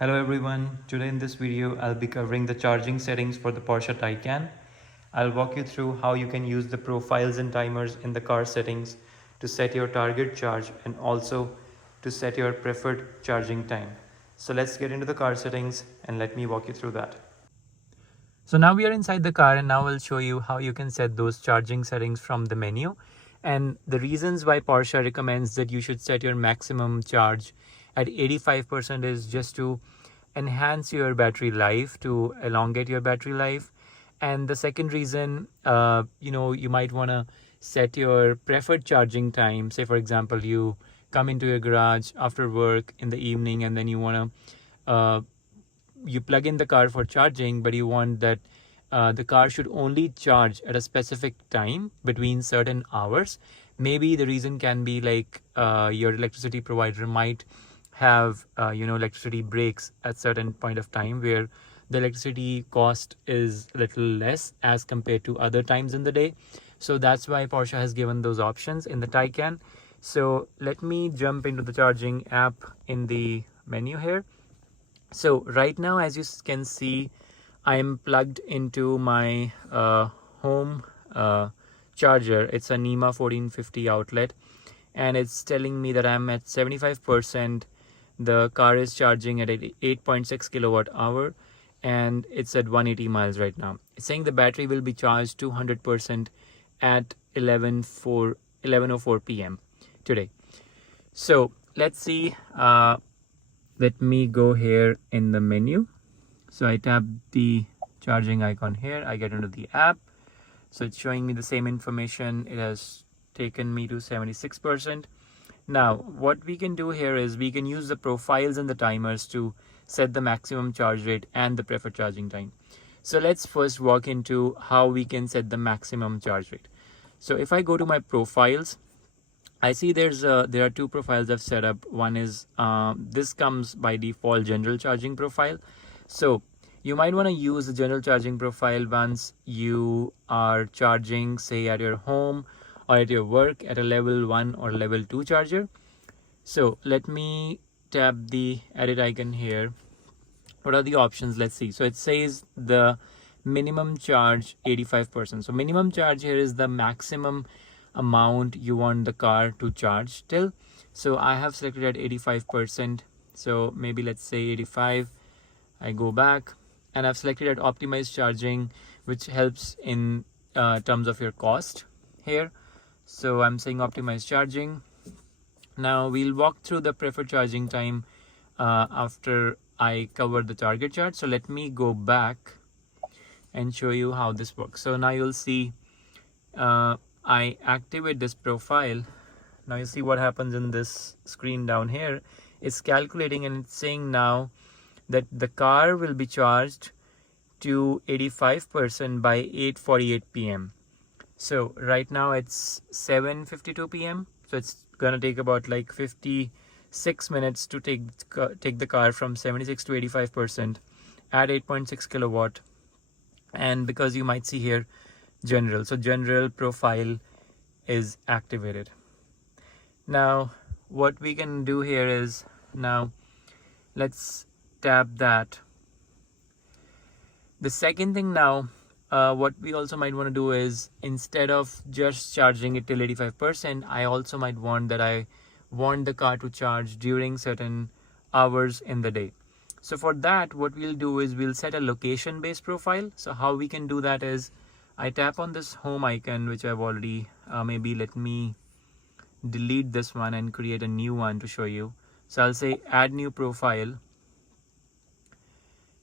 Hello everyone, today in this video I'll be covering the charging settings for the Porsche Taycan. I'll walk you through how you can use the profiles and timers in the car settings to set your target charge and also to set your preferred charging time. So let's get into the car settings and let me walk you through that. So now we are inside the car and now I'll show you how you can set those charging settings from the menu. And the reasons why Porsche recommends that you should set your maximum charge at 85% is just to enhance your battery life, to elongate your battery life. And the second reason, you might want to set your preferred charging time. Say, for example, you come into your garage after work in the evening and then you want to you plug in the car for charging, but you want that the car should only charge at a specific time between certain hours. Maybe the reason can be like your electricity provider might have electricity breaks at certain point of time where the electricity cost is a little less as compared to other times in the day. So that's why Porsche has given those options in the Taycan. So let me jump into the charging app in the menu here. So right now, as you can see, I am plugged into my home charger. It's a NEMA 1450 outlet and it's telling me that I'm at 75%. The car is charging at 8.6 kilowatt hour and it's at 180 miles right now. It's saying the battery will be charged to 100% at 11:04 p.m. today. So let's see. Let me go here in the menu. So I tap the charging icon here. I get into the app. So it's showing me the same information. It has taken me to 76%. Now, what we can do here is we can use the profiles and the timers to set the maximum charge rate and the preferred charging time. So let's first walk into how we can set the maximum charge rate. So if I go to my profiles, I see there are two profiles I've set up. One is this comes by default general charging profile. So you might want to use the general charging profile once you are charging, say at your home or at your work at a level 1 or level 2 charger. So let me tap the edit icon here. What are the options? Let's see. So it says the minimum charge 85%. So minimum charge here is the maximum amount you want the car to charge till. So I have selected at 85%. So maybe let's say 85. I go back and I've selected at optimized charging, which helps in terms of your cost here. So I'm saying optimized charging. Now we'll walk through the preferred charging time after I cover the target charge. So let me go back and show you how this works. So now you'll see I activate this profile. Now you see what happens in this screen down here. It's calculating and it's saying now that the car will be charged to 85% by 8:48 p.m. So right now it's 7:52 p.m. So it's gonna take about like 56 minutes to take the car from 76 to 85% at 8.6 kilowatt. And because you might see here general, so general profile is activated. Now what we can do here is, now let's tap that. The second thing now, what we also might want to do is, instead of just charging it till 85%, I also might want that I want the car to charge during certain hours in the day. So for that, what we'll do is we'll set a location based profile. So how we can do that is I tap on this home icon, which I've already maybe let me delete this one and create a new one to show you. So I'll say add new profile.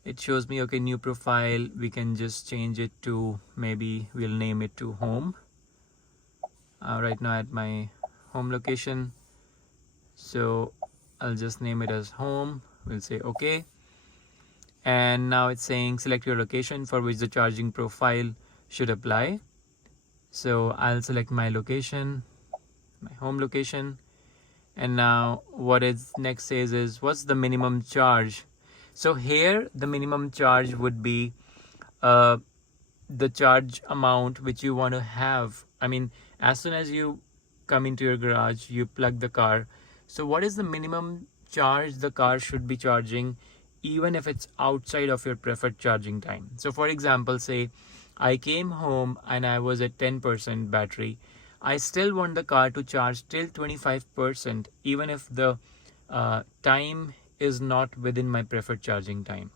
It shows me, okay, new profile. We can just change it to, maybe we'll name it to home. Right now at my home location. So I'll just name it as home. We'll say okay. And now it's saying select your location for which the charging profile should apply. So I'll select my location, my home location. And now what it next says is, what's the minimum charge? So here the minimum charge would be the charge amount which you want to have. I mean, as soon as you come into your garage, you plug the car. So what is the minimum charge the car should be charging even if it's outside of your preferred charging time. So for example, say I came home and I was at 10% battery. I still want the car to charge till 25%, even if the time is not within my preferred charging time.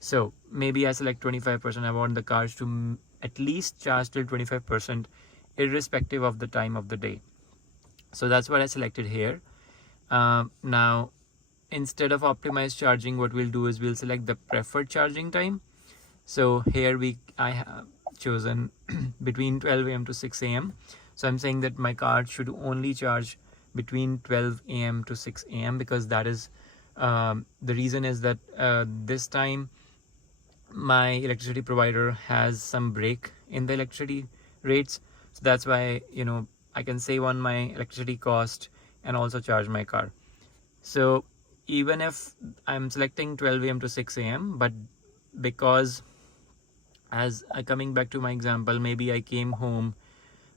So maybe I select 25%. I want the cars to at least charge till 25%, irrespective of the time of the day. So that's what I selected here. Now, instead of optimized charging, what we'll do is we'll select the preferred charging time. So here I have chosen between 12 a.m. to 6 a.m. So I'm saying that my car should only charge between 12 a.m. to 6 a.m. because that is the reason is that this time my electricity provider has some break in the electricity rates. So that's why, you know, I can save on my electricity cost and also charge my car. So even if I'm selecting 12 a.m. to 6 a.m., but because as coming back to my example, maybe I came home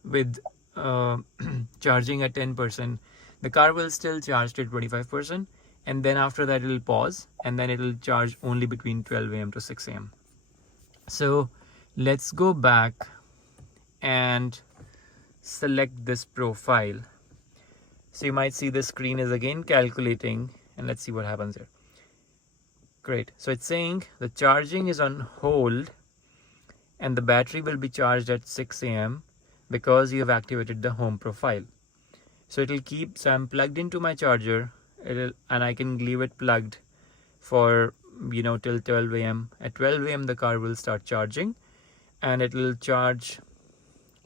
with charging at 10%, the car will still charge till 25%, and then after that it'll pause, and then it'll charge only between 12 a.m. to 6 a.m. So let's go back and select this profile. So you might see the screen is again calculating, and let's see what happens here. Great. So it's saying the charging is on hold and the battery will be charged at 6 a.m. because you have activated the home profile. So it'll keep, so I'm plugged into my charger, and I can leave it plugged for, you know, till 12 a.m. At 12 a.m. the car will start charging, and it will charge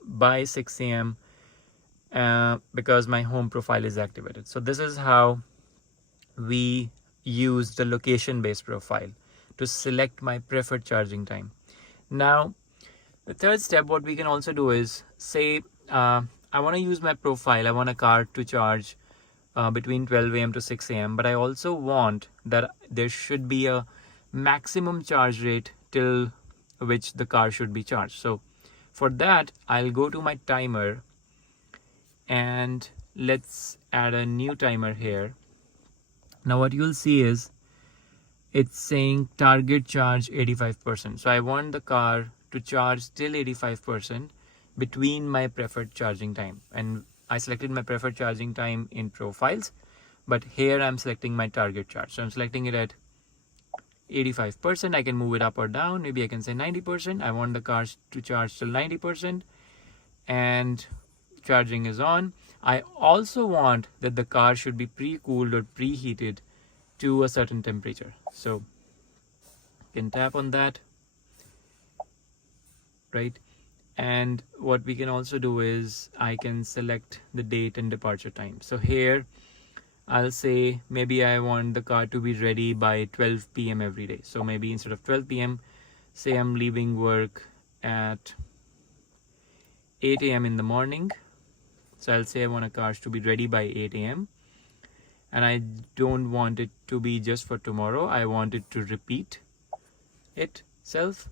by 6 a.m. Because my home profile is activated. So this is how we use the location based profile to select my preferred charging time. Now the third step, what we can also do is say I want to use my profile, I want a car to charge between 12 a.m. to 6 a.m. but I also want that there should be a maximum charge rate till which the car should be charged. So for that I'll go to my timer and let's add a new timer here. Now what you'll see is it's saying target charge 85%. So I want the car to charge till 85% between my preferred charging time, and I selected my preferred charging time in profiles, but here I'm selecting my target charge. So I'm selecting it at 85%. I can move it up or down. Maybe I can say 90%. I want the car to charge till 90%, and charging is on. I also want that the car should be pre-cooled or preheated to a certain temperature. So you can tap on that, right? And what we can also do is I can select the date and departure time. So here I'll say maybe I want the car to be ready by 12 p.m. every day. So maybe instead of 12 p.m., say I'm leaving work at 8 a.m. in the morning. So I'll say I want a car to be ready by 8 a.m. and I don't want it to be just for tomorrow. I want it to repeat itself.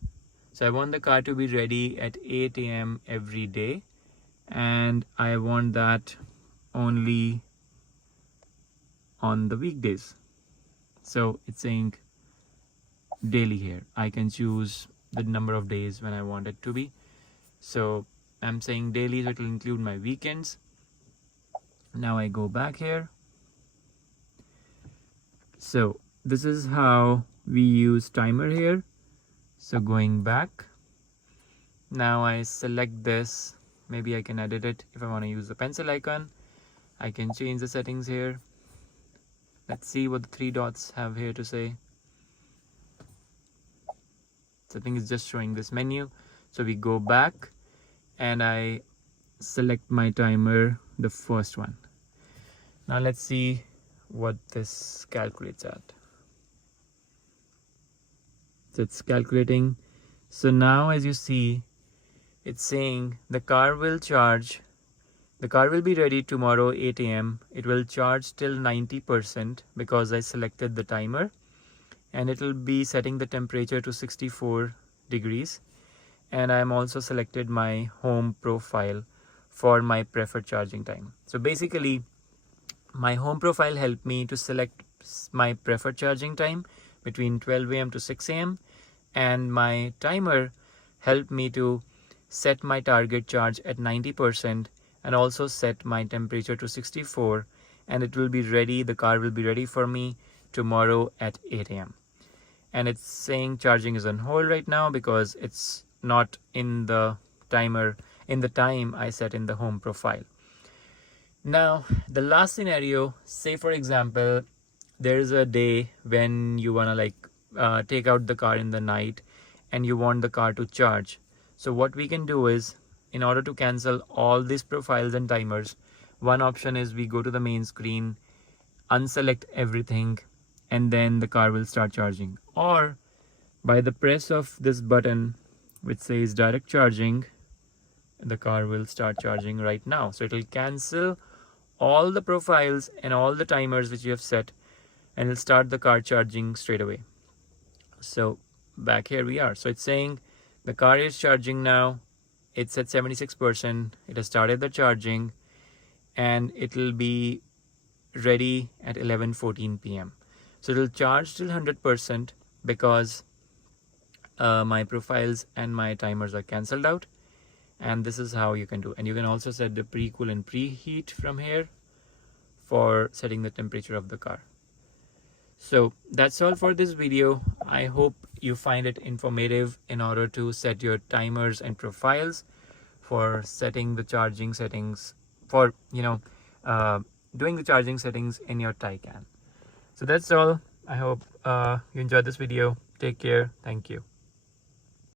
So I want the car to be ready at 8 a.m. every day, and I want that only on the weekdays. So it's saying daily here. I can choose the number of days when I want it to be. So I'm saying daily, so it will include my weekends. Now I go back here. So this is how we use timer here. So going back, now I select this. Maybe I can edit it. If I want to use the pencil icon, I can change the settings here. Let's see what the three dots have here to say. So I think it's just showing this menu. So we go back and I select my timer, the first one. Now let's see what this calculates at. So it's calculating. So now as you see, it's saying the car will be ready tomorrow 8 a.m. It will charge till 90% because I selected the timer, and it will be setting the temperature to 64 degrees. And I'm also selected my home profile for my preferred charging time. So basically my home profile helped me to select my preferred charging time between 12 a.m. to 6 a.m. and my timer helped me to set my target charge at 90% and also set my temperature to 64, and it will be ready, the car will be ready for me tomorrow at 8 a.m. And it's saying charging is on hold right now because it's not in the timer in the time I set in the home profile. Now the last scenario, say for example there is a day when you want to take out the car in the night and you want the car to charge. So what we can do is, in order to cancel all these profiles and timers, one option is we go to the main screen, unselect everything, and then the car will start charging. Or by the press of this button which says direct charging, the car will start charging right now. So it will cancel all the profiles and all the timers which you have set, and it'll start the car charging straight away. So back here we are. So it's saying the car is charging now. It's at 76%. It has started the charging, and it will be ready at 11:14 p.m. So it will charge till 100% because my profiles and my timers are cancelled out. And this is how you can do. And you can also set the pre-cool and preheat from here for setting the temperature of the car. So that's all for this video. I hope you find it informative in order to set your timers and profiles for setting the charging settings, for doing the charging settings in your Taycan. So that's all. I hope you enjoyed this video. Take care. Thank you.